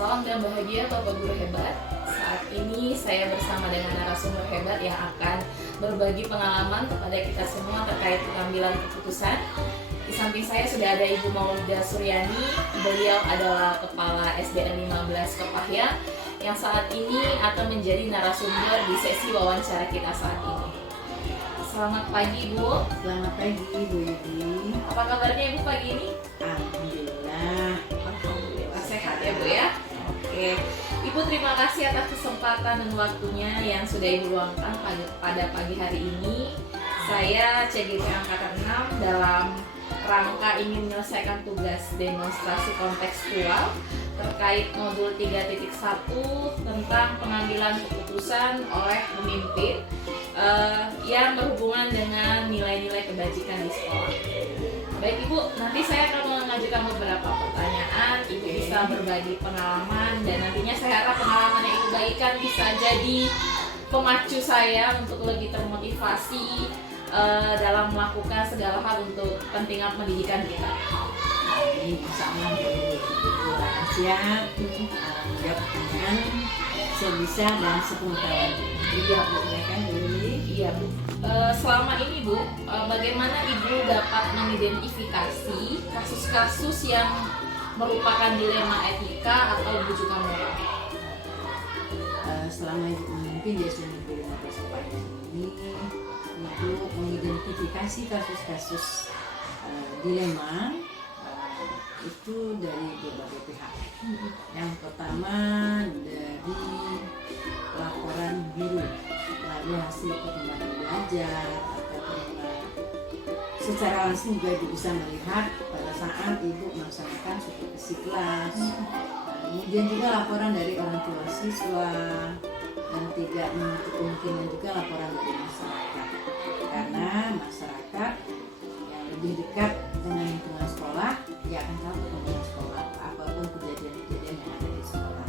Salam dan bahagia Bapak Guru hebat. Saat ini saya bersama dengan narasumber hebat yang akan berbagi pengalaman kepada kita semua terkait pengambilan keputusan. Di samping saya sudah ada Ibu Maulida Suryani. Beliau adalah Kepala SDN 15 Kepahyang yang saat ini akan menjadi narasumber di sesi wawancara kita saat ini. Selamat pagi Bu. Selamat pagi Bu Yudi. Apa kabarnya Ibu pagi ini? Alhamdulillah. Alhamdulillah sehat ya Bu ya. Oke, Ibu terima kasih atas kesempatan dan waktunya yang sudah Ibu luangkan pada pagi hari ini. Saya CGT Angkatan 6 dalam rangka ingin menyelesaikan tugas demonstrasi kontekstual terkait modul 3.1 tentang pengambilan keputusan oleh pemimpin yang berhubungan dengan nilai-nilai kebajikan di sekolah. Baik Ibu, nanti saya akan mengajukan beberapa pertanyaan. Ibu bisa berbagi pengalaman dan nantinya saya harap pengalaman yang Ibu bagikan bisa jadi pemacu saya untuk lebih termotivasi dalam melakukan segala hal untuk kepentingan pendidikan kita. Ini bersama Bu siap menjawab pertanyaan sebisa dan sepengetahuan. Iya Bu, ya kan Bu? Iya Bu. Selama ini Bu, bagaimana Ibu dapat mengidentifikasi kasus-kasus yang merupakan dilema etika atau bujukan moral? Selama Ibu memimpin di SDN 15 Kepahyang ini, Ibu mengidentifikasi kasus-kasus dilema itu dari berbagai pihak. Yang pertama dari laporan guru, lalu hasil perkembangan belajar, atau secara langsung juga Ibu bisa melihat pada saat Ibu melaksanakan supervisi kelas. Kemudian juga laporan dari orang tua siswa, dan tidak menutup kemungkinan juga laporan dari masyarakat, karena masyarakat yang lebih dekat dengan lingkungan sekolah dia akan tahu perkembangan sekolah, apapun kejadian-kejadian yang ada di sekolah.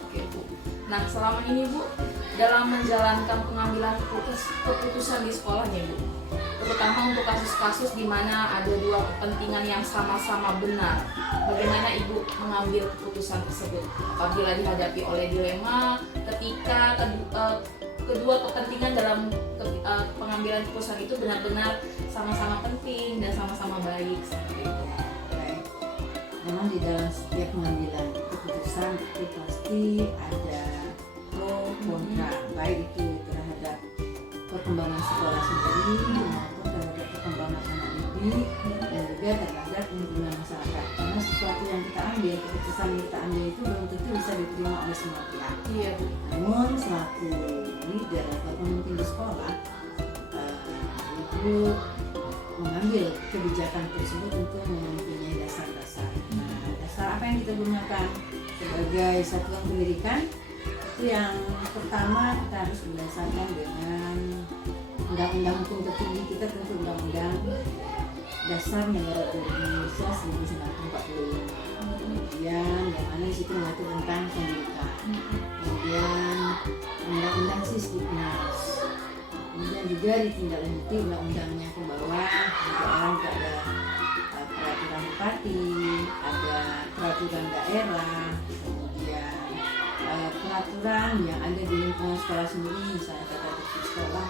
Oke Bu. Nah selama ini Bu, dalam menjalankan pengambilan keputusan di sekolahnya Bu, terutama untuk kasus-kasus di mana ada dua kepentingan yang sama-sama benar, bagaimana Ibu mengambil keputusan tersebut apabila dihadapi oleh dilema ketika kedua kepentingan dalam pengambilan keputusan itu benar-benar sama-sama penting dan sama-sama baik seperti itu. Baik. Memang di dalam setiap pengambilan keputusan itu pasti ada pro kontra, baik itu terhadap perkembangan sekolah sendiri maupun terhadap perkembangan anak didik dan juga terhadap lingkungan masyarakat. Karena sesuatu yang kita ambil, keputusan yang kita ambil itu belum tentu bisa diterima oleh semua pihak. Iya Bu. Namun selaku leader atau pemimpin di sekolah, Ibu mengambil kebijakan tersebut untuk mempunyai dasar-dasar. Nah, dasar apa yang kita gunakan sebagai satuan pendidikan? Itu yang pertama kita harus berdasarkan dengan undang-undang hukum tertinggi kita, tentu undang-undang dasar negara Indonesia 1945. Kemudian yang mana di situ mengatur tentang pendidikan. Kemudian undang-undang Sisdiknas. Kemudian juga ditindaklanjuti undang-undangnya ke bawah, misalnya ada peraturan bupati, ada peraturan daerah, kemudian peraturan yang ada di lingkungan sekolah sendiri, misalnya tata tertib sekolah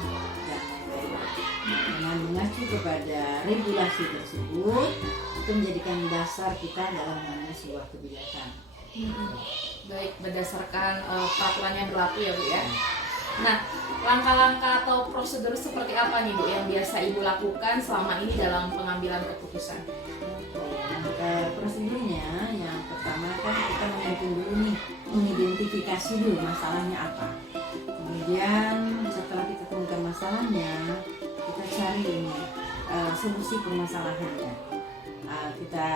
dan lain-lain. Dengan mengacu kepada regulasi tersebut, itu menjadikan dasar kita dalam mengambil sebuah kebijakan. Baik, berdasarkan peraturan yang berlaku ya Bu ya. Nah, langkah-langkah atau prosedur seperti apa nih Bu yang biasa Ibu lakukan selama ini dalam pengambilan keputusan? Prosedurnya yang pertama kan kita menghitung dulu nih, mengidentifikasi dulu masalahnya apa. Kemudian setelah kita temukan masalahnya, kita cari ini solusi permasalahannya. Kita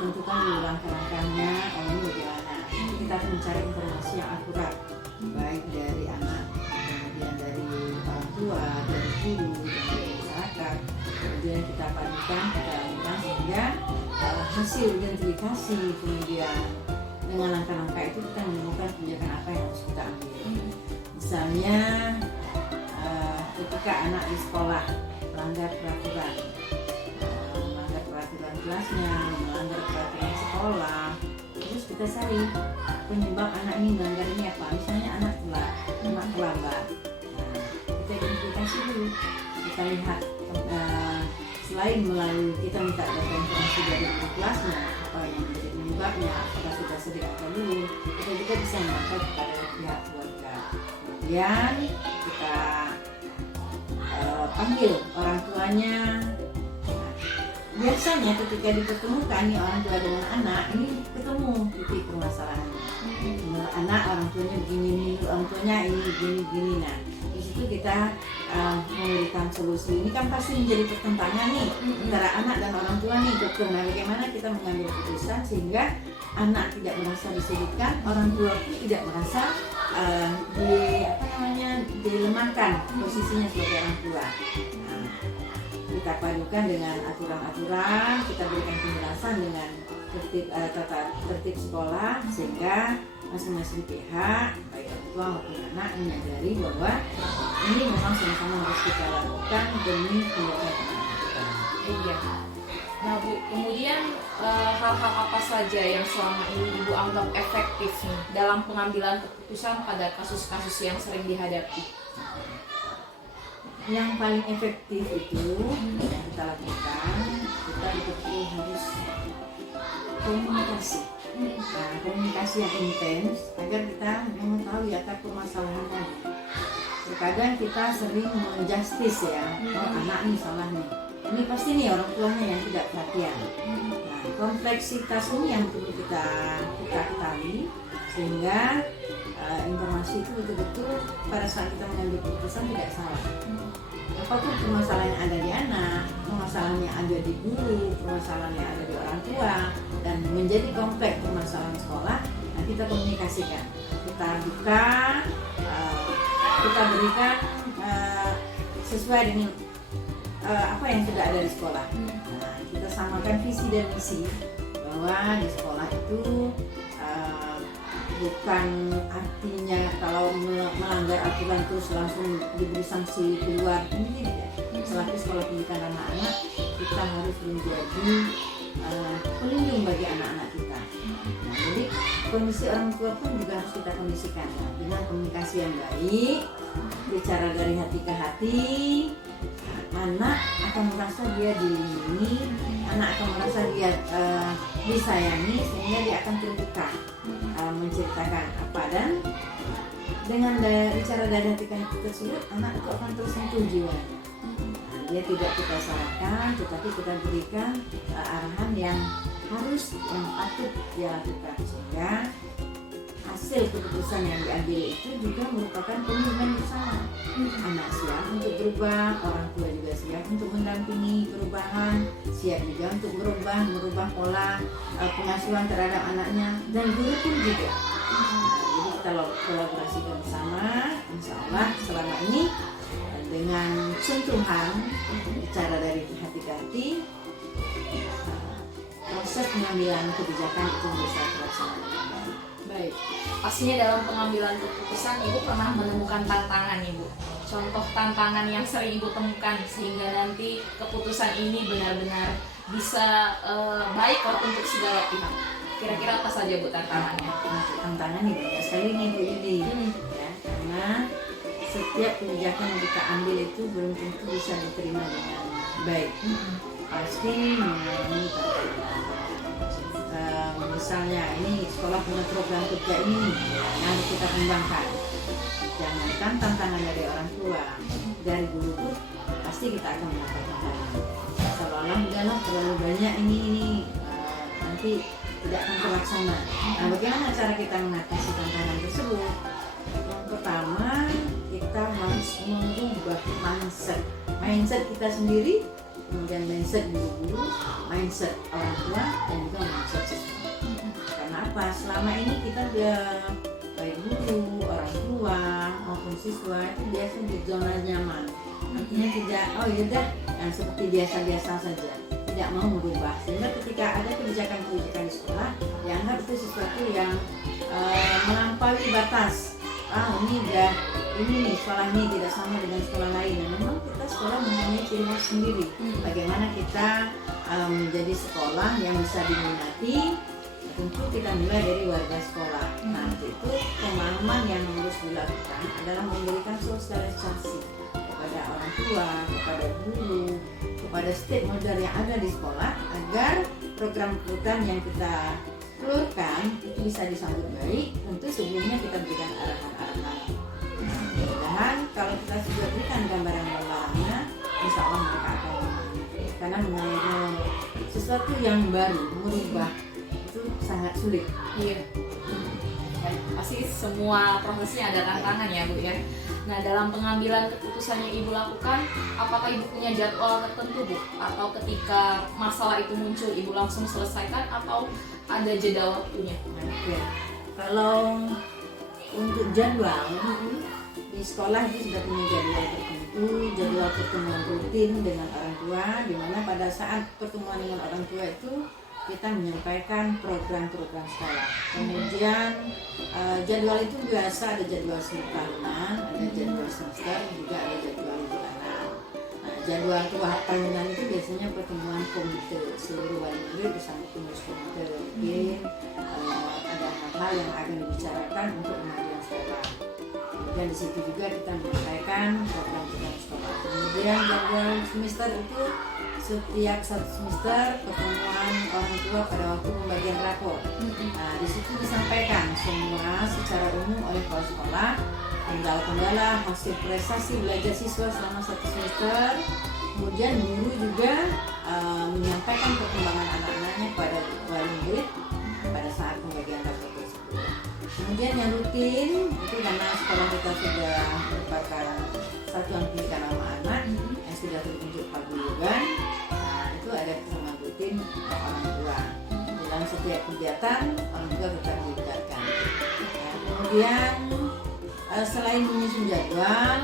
tentukan dulu langkah-langkahnya, ini bagaimana. Kita akan mencari informasi yang akurat, baik dari anak, kemudian dari orang tua, dari guru, dari masyarakat. Kemudian kita padukan, kita lakukan sehingga hasil identifikasi, kemudian dengan langkah-langkah itu kita menemukan kebijakan apa yang harus kita ambil. Misalnya ketika anak di sekolah melanggar peraturan, melanggar peraturan kelasnya, melanggar peraturan sekolah, terus kita kita cari penyebab anak ini melanggar ini apa. Misalnya anak terlambat, kita identifikasi dulu, kita lihat selain melalui kita minta data informasi dari guru kelasnya apa yang menjadi penyebabnya, apakah sudah sering atau belum, kita juga bisa melapor kepada pihak keluarga. Kemudian kita panggil orang tuanya. Biasanya ketika dipertemukan nih orang tua dengan anak, ini ketemu titik permasalahannya. Menurut anak orang tuanya begini, orang tuanya ini begini. Nah, di situ kita memberikan solusi. Ini kan pasti menjadi pertentangan nih antara anak dan orang tua nih, dokter. Nah, bagaimana kita mengambil keputusan sehingga anak tidak merasa disudutkan, orang tua pun tidak merasa dilemahkan posisinya sebagai orang tua. Kita padukan dengan aturan-aturan, kita berikan penjelasan dengan tertib sekolah sehingga masing-masing pihak baik orang tua maupun anak menyadari bahwa ini memang sama-sama harus kita lakukan demi kebaikan anak kita. Iya. Nah Bu, kemudian hal-hal apa saja yang selama ini Ibu anggap efektif nih dalam pengambilan keputusan pada kasus-kasus yang sering dihadapi? Yang paling efektif itu yang kita lakukan, kita betul-betul harus komunikasi. Nah, komunikasi yang intens agar kita mengetahui akar permasalahan tadi. Terkadang kita sering menjustis ya, oh anak nih salah nih, ini pasti nih orang tuanya yang tidak perhatian. Nah, kompleksitas ini yang perlu kita ketahui sehingga informasi itu betul-betul pada saat kita mengambil keputusan tidak salah. Apapun permasalahan yang ada di anak, permasalahan yang ada di guru, permasalahan yang ada di orang tua, dan menjadi kompleks permasalahan sekolah, nah kita komunikasikan, kita buka, kita berikan sesuai dengan apa yang sudah ada di sekolah. Nah, kita samakan visi dan misi bahwa di sekolah itu bukan artinya kalau melanggar aturan terus langsung diberi sanksi keluar, ini tidak. Selaku sekolah pendidikan anak-anak, kita harus menjadi pelindung bagi anak-anak kita. Nah, jadi kondisi orang tua pun juga harus kita kondisikan dengan komunikasi yang baik, bicara dari hati ke hati. Anak akan merasa dia dilindungi, anak akan merasa dia disayangi, sehingga dia akan terbuka menceritakan apa, dan dengan bicara dari hati tersebut anak itu akan tersentuh jiwanya. Dia tidak kita salahkan, tetapi kita berikan arahan yang patut dia lakukan sehingga hasil keputusan yang diambil itu juga merupakan komitmen bersama. Anak siap untuk berubah, orang tua juga siap untuk mendampingi perubahan, siap juga untuk merubah pola pengasuhan terhadap anaknya, dan guru pun juga. Jadi kita kolaborasikan bersama, insya Allah selama ini dengan sentuhan bicara dari hati ke hati, proses pengambilan kebijakan itu bisa terlaksana. Baik, pastinya dalam pengambilan keputusan Ibu pernah menemukan tantangan Ibu. Contoh tantangan yang sering Ibu temukan sehingga nanti keputusan ini benar-benar bisa baik untuk segala pihak. Kira-kira apa saja Bu tantangannya? Tantangan ini banyak sekali nih Bu Yudi, ya, karena setiap kebijakan yang kita ambil itu belum tentu bisa diterima dengan baik. Pasti mengalami tantangan. Misalnya ini sekolah punya program kerja ini yang harus kita kembangkan. Jangankan tantangan dari orang tua, dari guru pun pasti kita akan mendapatkan tantangan. Seolah-olah udahlah terlalu banyak ini nanti tidak akan terlaksana. Nah, bagaimana cara kita mengatasi tantangan tersebut? Yang pertama, kita harus mengubah mindset kita sendiri, kemudian mindset guru-guru, mindset orang tua, dan juga mindset siswa. Karena apa? Selama ini kita baik guru, orang tua maupun siswa itu biasa di zona nyaman. Artinya tidak, yang seperti biasa-biasa saja, tidak mau merubah. Sehingga ketika ada kebijakan-kebijakan di sekolah, dianggap itu sesuatu yang melampaui batas. Ini nih sekolah ini tidak sama dengan sekolah lain. Nah, memang kita sekolah mempunyai ciri khas sendiri. Bagaimana kita menjadi sekolah yang bisa diminati, Tentu kita mulai dari warga sekolah. Nanti itu pemahaman yang harus dilakukan adalah memberikan sosialisasi kepada orang tua, kepada guru, kepada stakeholder yang ada di sekolah agar program-program yang kita keluarkan itu bisa disambut baik. Tentu sebelumnya kita berikan arahan-arahan. Mudah-mudahan kalau kita sudah berikan gambaran gambarannya, insya Allah mereka akan memahami. Karena mengenai sesuatu yang baru, merubah itu sangat sulit. Iya. Dan pasti semua prosesnya ada tantangan ya Bu ya. Nah, dalam pengambilan keputusan yang Ibu lakukan, apakah Ibu punya jadwal tertentu Bu? Atau ketika masalah itu muncul Ibu langsung selesaikan atau ada jeda waktunya? Oke. Kalau untuk jadwal di sekolah itu sudah punya jadwal tertentu, jadwal pertemuan rutin dengan orang tua, di mana pada saat pertemuan dengan orang tua itu kita menyampaikan program-program sekolah. Kemudian jadwal itu biasa ada jadwal tahunan, ada jadwal semester, juga ada jadwal bulanan. Nah, jadwal tahunan itu biasanya pertemuan komite seluruh wali murid bersama pengurus komite. Mungkin ada hal-hal yang akan dibicarakan untuk kemajuan sekolah. Kemudian di situ juga kita menyampaikan program-program sekolah. Kemudian jadwal semester itu setiap satu semester pertemuan orang tua pada waktu pembagian rapor. Nah, di situ disampaikan semua secara umum oleh kepala sekolah kendala-kendala hasil prestasi belajar siswa selama satu semester. Kemudian guru juga menyampaikan perkembangan anak-anaknya pada wali murid pada saat pembagian rapor tersebut. Kemudian yang rutin itu karena sekolah kita sudah merupakan satuan pendidikan ramah anak yang sudah terbentuk paguyuban. Nah, itu ada pertemuan rutin orang tua. Dalam setiap kegiatan orang tua tetap dilibatkan. Nah, kemudian selain menyusun jadwal,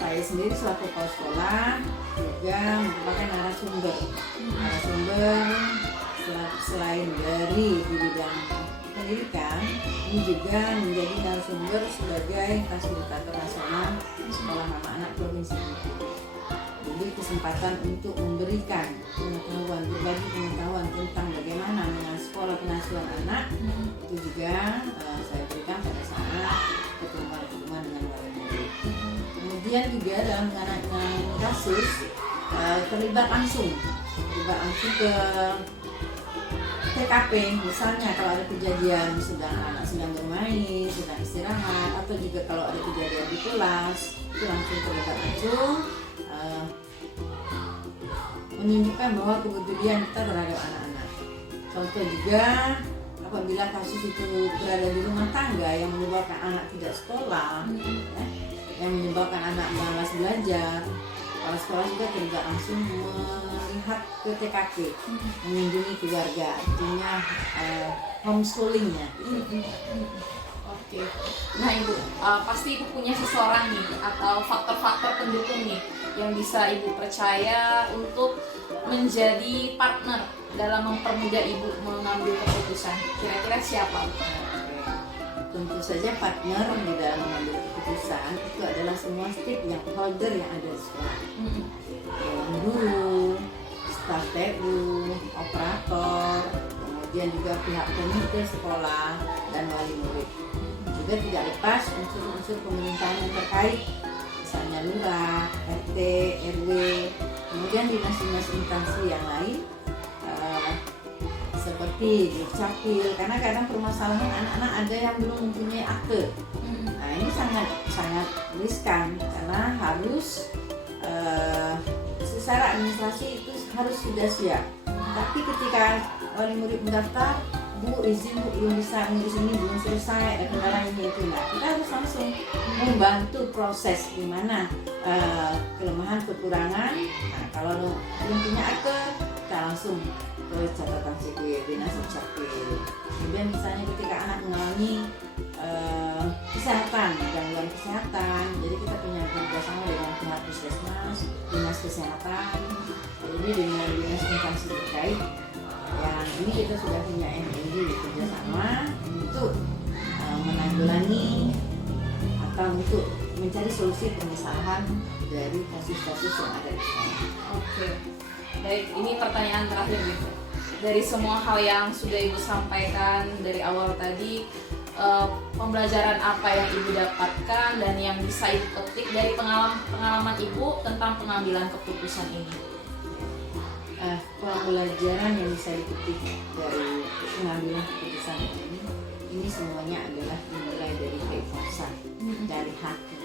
saya sendiri selaku kepala sekolah juga merupakan narasumber selain dari di bidang pendidikan, ini juga menjadi narasumber sebagai fasilitator nasional sekolah ramah anak provinsi. Jadi kesempatan untuk memberikan pengetahuan, berbagi pengetahuan tentang bagaimana sekolah pengasuhan anak itu juga saya berikan pada saat pertemuan dengan wali murid. Kemudian juga dalam menangani kasus terlibat langsung ke TKP, misalnya kalau ada kejadian anak sedang bermain, sedang istirahat, atau juga kalau ada kejadian di kelas itu langsung terlibat langsung menunjukkan bahwa kepedulian kita terhadap anak-anak. Contoh juga apabila kasus itu berada di rumah tangga yang menyebabkan anak tidak sekolah, yang menyebabkan anak malas belajar, kepala sekolah juga terlibat langsung melihat ke TKP, mengunjungi keluarga, artinya homeschoolingnya. Oke. Nah Ibu, pasti Ibu punya seseorang nih atau faktor-faktor pendukung nih yang bisa Ibu percaya untuk menjadi partner dalam mempermudah Ibu mengambil keputusan. Kira-kira siapa? Tentu saja partner di dalam mengambil keputusan itu adalah semua stakeholder yang ada di sekolah. Guru, staf TU, operator, kemudian juga pihak komite sekolah dan wali murid. Juga tidak lepas unsur-unsur pemerintahan yang terkait, misalnya lurah, RT, RW, kemudian dinas-dinas instansi yang lain seperti Dukcapil, karena kadang permasalahan anak-anak ada yang belum mempunyai akte. Nah, ini sangat riskan karena harus secara administrasi itu harus sudah siap. Tapi ketika wali murid mendaftar, Bu izin Bu belum bisa ngurus ini, belum selesai, ada kendala ini itu. Nah, kita harus langsung membantu proses di mana kelemahan kekurangan. Nah, kalau belum punya akte, kita langsung ke catatan sipil, dinas Dukcapil. Kemudian misalnya ketika anak mengalami kesehatan, gangguan kesehatan, jadi kita punya kerjasama dengan pihak puskesmas, dinas kesehatan, jadi dengan dinas instansi terkait. Yang ini kita sudah punya MOU kerjasama untuk menanggulangi atau untuk mencari solusi permasalahan dari kasus-kasus yang ada di sekolah. Oke. Baik, ini pertanyaan terakhir gitu. dari semua hal yang sudah Ibu sampaikan dari awal tadi, pembelajaran apa yang Ibu dapatkan dan yang bisa Ibu petik dari pengalaman Ibu tentang pengambilan keputusan ini? Pembelajaran yang bisa dipetik dari pengambilan keputusan ini semuanya adalah dimulai dari keikhlasan, dari hati.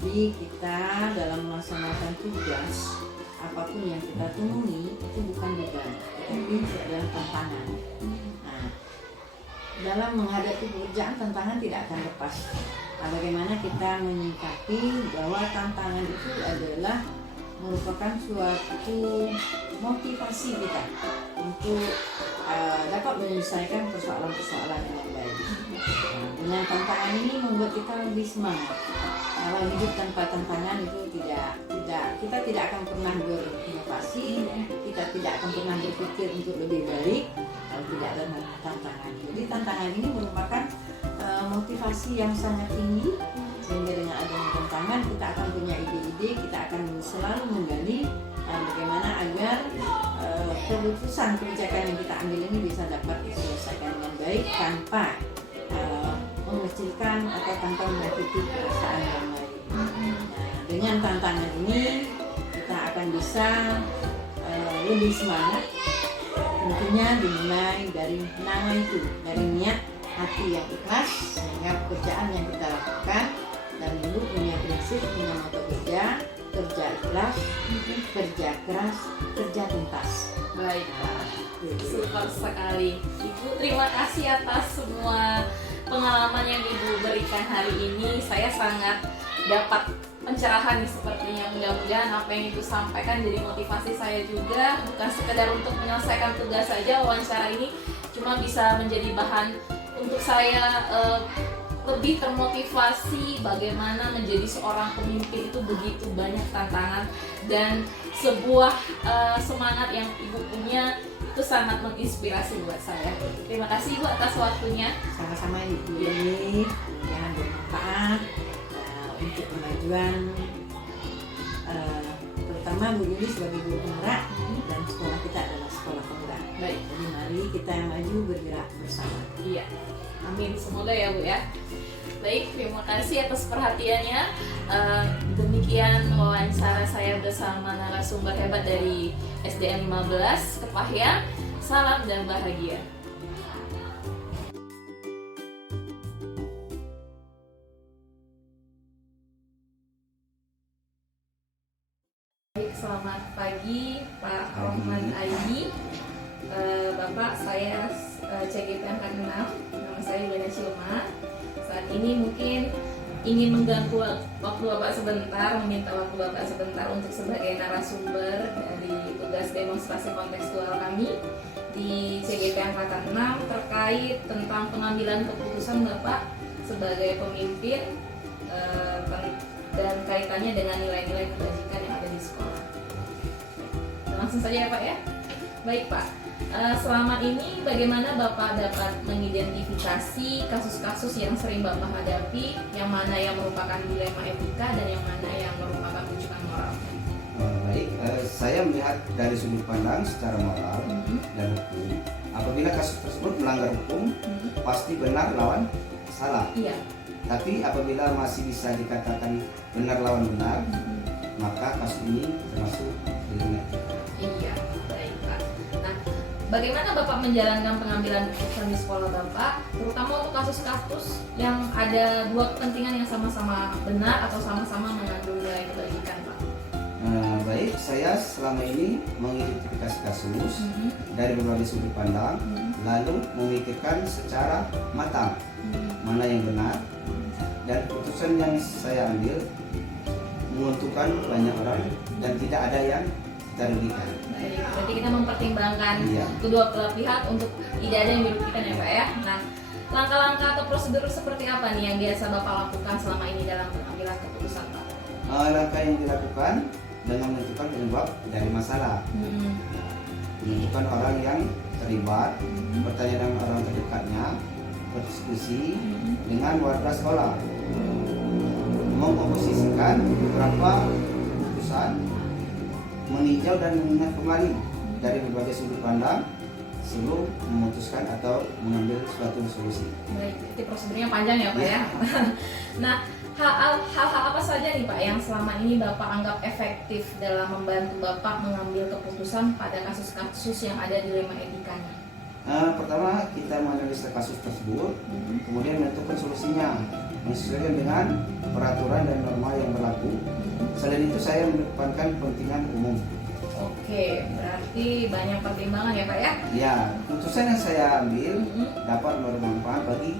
Jadi kita dalam melaksanakan tugas, apapun yang kita temui itu bukan beban, tetapi itu adalah tantangan. Nah, dalam menghadapi pekerjaan, tantangan tidak akan lepas. Nah, bagaimana kita menyikapi bahwa tantangan itu adalah merupakan suatu motivasi kita untuk dapat menyelesaikan persoalan-persoalan yang baik. Nah, dengan tantangan ini membuat kita lebih semangat. Kalau hidup tanpa tantangan itu kita tidak akan pernah berinovasi, kita tidak akan pernah berpikir untuk lebih baik kalau tidak ada tantangan. Jadi tantangan ini merupakan motivasi yang sangat tinggi, sehingga dengan adanya tantangan kita akan punya ide-ide, kita akan selalu menggali bagaimana agar keputusan kebijakan yang kita ambil ini bisa dapat diselesaikan dengan baik tanpa mengecilkan atau tanpa menyakiti perasaan yang lain. Nah, dengan tantangan ini kita akan bisa lebih semangat. Tentunya dimulai dari nama itu, dari niat hati yang ikhlas, sehingga pekerjaan yang kita lakukan dan dulu punya prinsip, punya moto kerja ikhlas, kerja keras, kerja tuntas. Baik Pak, super sekali. Ibu terima kasih atas semua pengalaman yang Ibu berikan hari ini. Saya sangat dapat pencerahan nih sepertinya. Mudah-mudahan apa yang Ibu sampaikan jadi motivasi saya juga, bukan sekedar untuk menyelesaikan tugas saja. Wawancara ini cuma bisa menjadi bahan untuk saya lebih termotivasi bagaimana menjadi seorang pemimpin itu begitu banyak tantangan, dan sebuah semangat yang Ibu punya itu sangat menginspirasi buat saya. Terima kasih Ibu atas waktunya. Sama-sama Ibu ini yang bermanfaat untuk kemajuan terutama Bu Yuli sebagai guru penggerak, dan sekolah kita adalah sekolah penggerak. Baik. Jadi mari kita maju bergerak bersama. Iya. Amin, semoga ya Bu ya. Baik, terima kasih atas perhatiannya. Demikian wawancara saya bersama narasumber hebat dari SDN 15 Kepahyang. Salam dan bahagia. Baik, selamat pagi Pak Rohman Aidi. Bapak, saya CGP angkat 6. Nama saya Yuliana Cilma. Saat ini mungkin ingin mengganggu waktu Bapak sebentar, meminta waktu Bapak sebentar untuk sebagai narasumber dari tugas demonstrasi kontekstual kami di CGP Angkatan 6 terkait tentang pengambilan keputusan Bapak sebagai pemimpin dan kaitannya dengan nilai-nilai kebajikan yang ada di sekolah. Langsung saja ya Pak ya. Baik Pak, selama ini bagaimana Bapak dapat mengidentifikasi kasus-kasus yang sering Bapak hadapi, yang mana yang merupakan dilema etika dan yang mana yang merupakan rujukan moral? Baik, saya melihat dari sudut pandang secara moral dan hukum. Apabila kasus tersebut melanggar hukum, pasti benar lawan salah. Iya. Tapi apabila masih bisa dikatakan benar lawan benar, maka kasus ini termasuk dilema etika. Iya, baik Pak. Nah, bagaimana Bapak menjalankan pengambilan keputusan di sekolah Bapak, terutama untuk kasus-kasus yang ada dua kepentingan yang sama-sama benar atau sama-sama mengandung nilai kebajikan Pak? Baik, saya selama ini mengidentifikasi kasus dari berbagai sudut pandang, lalu memikirkan secara matang mana yang benar, dan keputusan yang saya ambil menguntungkan banyak orang dan tidak ada yang kita rugikan. Baik, berarti kita mempertimbangkan Iya. kedua belah pihak untuk tidak ada yang dirugikan ya Pak ya. Nah, langkah-langkah atau prosedur seperti apa nih yang biasa Bapak lakukan selama ini dalam pengambilan keputusan Pak? Langkah yang dilakukan dengan menentukan penyebab dari masalah, menentukan orang yang terlibat, bertanya dengan orang terdekatnya, berdiskusi dengan warga sekolah, mengkomposisikan beberapa keputusan, meninjau dan mengingat kembali dari berbagai sudut pandang sebelum memutuskan atau mengambil suatu solusi. Baik, itu prosedurnya panjang ya Pak ya. Nah, hal-hal apa saja nih Pak yang selama ini Bapak anggap efektif dalam membantu Bapak mengambil keputusan pada kasus-kasus yang ada dilema etikanya? Pertama, kita menganalisa kasus tersebut, kemudian menentukan solusinya menyesuaikan dengan peraturan dan norma yang berlaku. Selain itu, saya mengedepankan kepentingan umum. Oke, berarti banyak pertimbangan ya Pak ya? Ya, keputusan yang saya ambil dapat bermanfaat bagi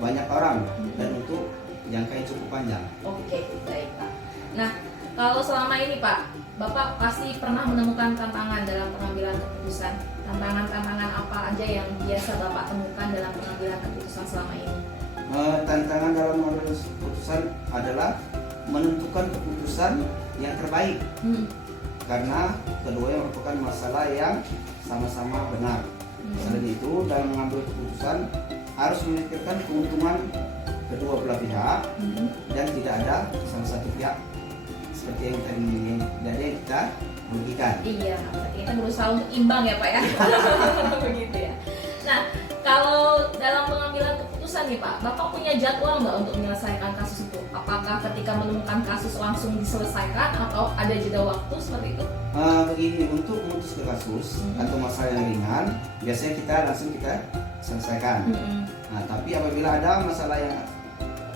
banyak orang dan untuk jangka yang cukup panjang. Oke, baik Pak. Nah, kalau selama ini Pak, Bapak pasti pernah menemukan tantangan dalam pengambilan keputusan. Tantangan-tantangan apa aja yang biasa Bapak temukan dalam pengambilan keputusan selama ini? Tantangan dalam mengambil keputusan adalah menentukan keputusan yang terbaik. Karena keduanya merupakan masalah yang sama-sama benar. Selain itu, dalam mengambil keputusan harus memikirkan keuntungan kedua belah pihak dan tidak ada salah satu pihak seperti yang tadi kita merugikan. Iya, berarti kita berusaha untuk imbang ya Pak ya. Begitu ya. Nah, kalau dalam pengambilan keputusan nih Pak, Bapak punya jadwal nggak untuk menyelesaikan kasus itu? Apakah ketika menemukan kasus langsung diselesaikan atau ada jeda waktu seperti itu? Begini, untuk memutuskan kasus atau masalah yang ringan, biasanya kita selesaikan. Nah, tapi apabila ada masalah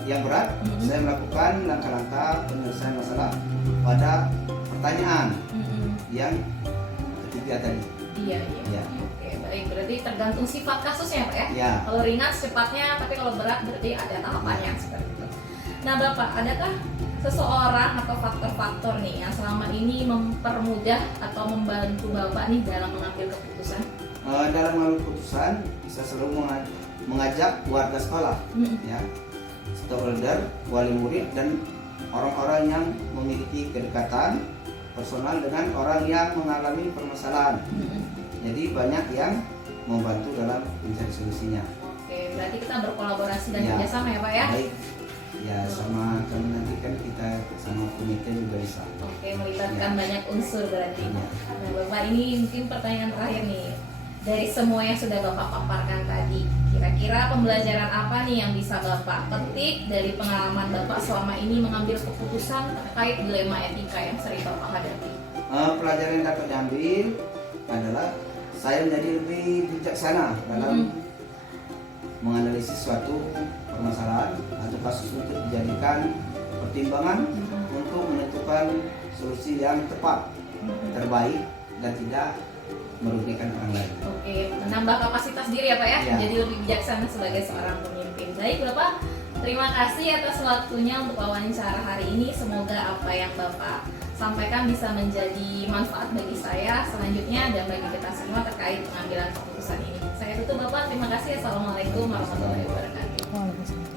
yang berat, saya melakukan langkah-langkah penyelesaian masalah pada pertanyaan yang ketiga tadi. Iya. Ya. Oke, baik. Berarti tergantung sifat kasusnya Pak ya? Ya. Kalau ringan secepatnya, tapi kalau berat berarti ada tahapannya seperti itu. Nah Bapak, adakah seseorang atau faktor-faktor nih yang selama ini mempermudah atau membantu Bapak nih dalam mengambil keputusan? Dalam mengambil keputusan, saya selalu mengajak warga sekolah, ya, stakeholder, wali murid, dan orang-orang yang memiliki kedekatan personal dengan orang yang mengalami permasalahan. Jadi banyak yang membantu dalam mencari solusinya. Oke, berarti kita berkolaborasi dan Ya. kerjasama ya Pak ya? Baik, ya sama kami nanti kan kita sama komite juga bisa. Oke, melibatkan Ya. banyak unsur berarti. Ya. Nah Bapak, ini mungkin pertanyaan terakhir nih. Dari semua yang sudah Bapak paparkan tadi, kira-kira pembelajaran apa nih yang bisa Bapak petik dari pengalaman Bapak selama ini mengambil keputusan terkait dilema etika yang sering Bapak hadapi? Pelajaran yang dapat diambil adalah saya menjadi lebih bijaksana dalam menganalisis suatu permasalahan atau kasus untuk dijadikan pertimbangan untuk menentukan solusi yang tepat, terbaik, dan tidak merugikan orang lain. Oke, menambah kapasitas diri ya Pak ya, Ya. jadi lebih bijaksana sebagai seorang pemimpin. Baik Bapak, terima kasih atas waktunya untuk wawancara hari ini. Semoga apa yang Bapak sampaikan bisa menjadi manfaat bagi saya selanjutnya dan bagi kita semua terkait pengambilan keputusan ini. Saya tutup Bapak, terima kasih. Assalamualaikum warahmatullahi wabarakatuh. Waalaikumsalam.